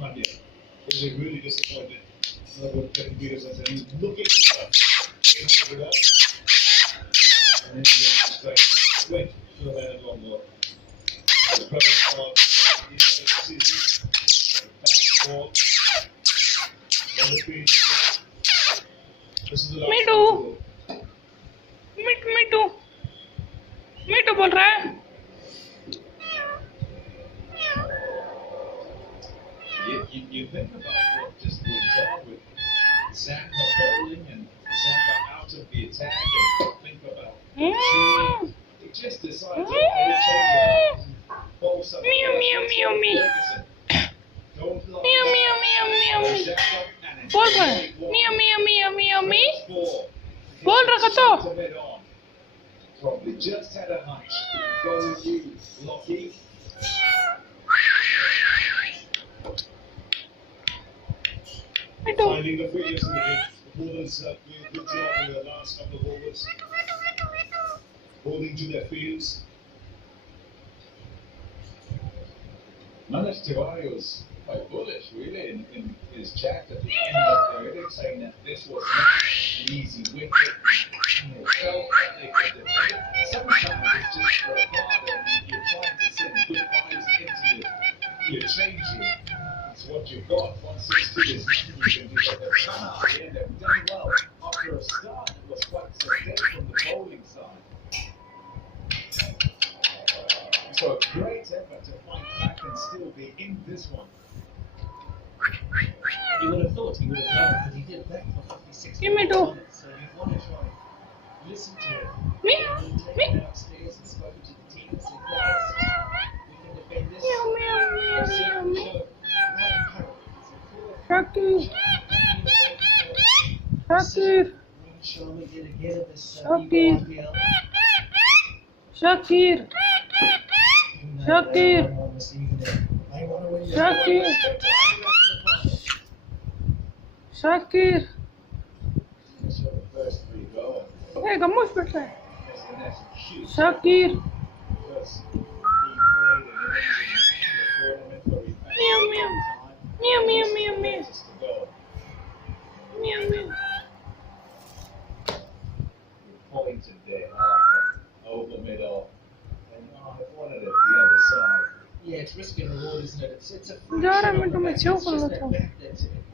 Not yet. They're really disappointed. Computers and saying, look at that. And then you like, wait, for that one more. The premise of season, back ball, on the field. This is the last Me too. Me too. Me too बोल रहा है. You think about what just went on with Zappa bowling and Zappa out of the attack, and think about he just decided to change it. Bowl something. Meow. बोल रहा है. Meow. बोल रहा तो. Probably just had a hunch. Go with you, Lockie. Finding the free yesterday. The bowlers doing a good job in the last couple of overs. Holding to their fields. Manish Tiwari was quite bullish, really, in his chat at the end of the inning, saying that this was not an easy wicket. And they felt that they could defend it. Sometimes it's just for a father, and you're trying to send good vibes into it. You're changing. It's what you've got. 160 is nothing you can do. But they've come out at the end, they've done well after a start that was quite sustained from the bowling side. So a great effort to fight back and still be in this one. You would have thought he would have known, but he did that for 56 Give me two. minutes. So you want to try and listen to it. Me. Taken it upstairs and spoken to the team and said, guys, we can defend this. Meow. So, Shakir. Sharma did again at this Shakir. IPL. Shakir. Hey, kamu seperti Shakir. Meow. Pointed there, over middle, and I wanted it the other side. Yeah, it's risk and reward, isn't it? It's a जा रहा है मैं तुम्हें save कर लेता हूँ. that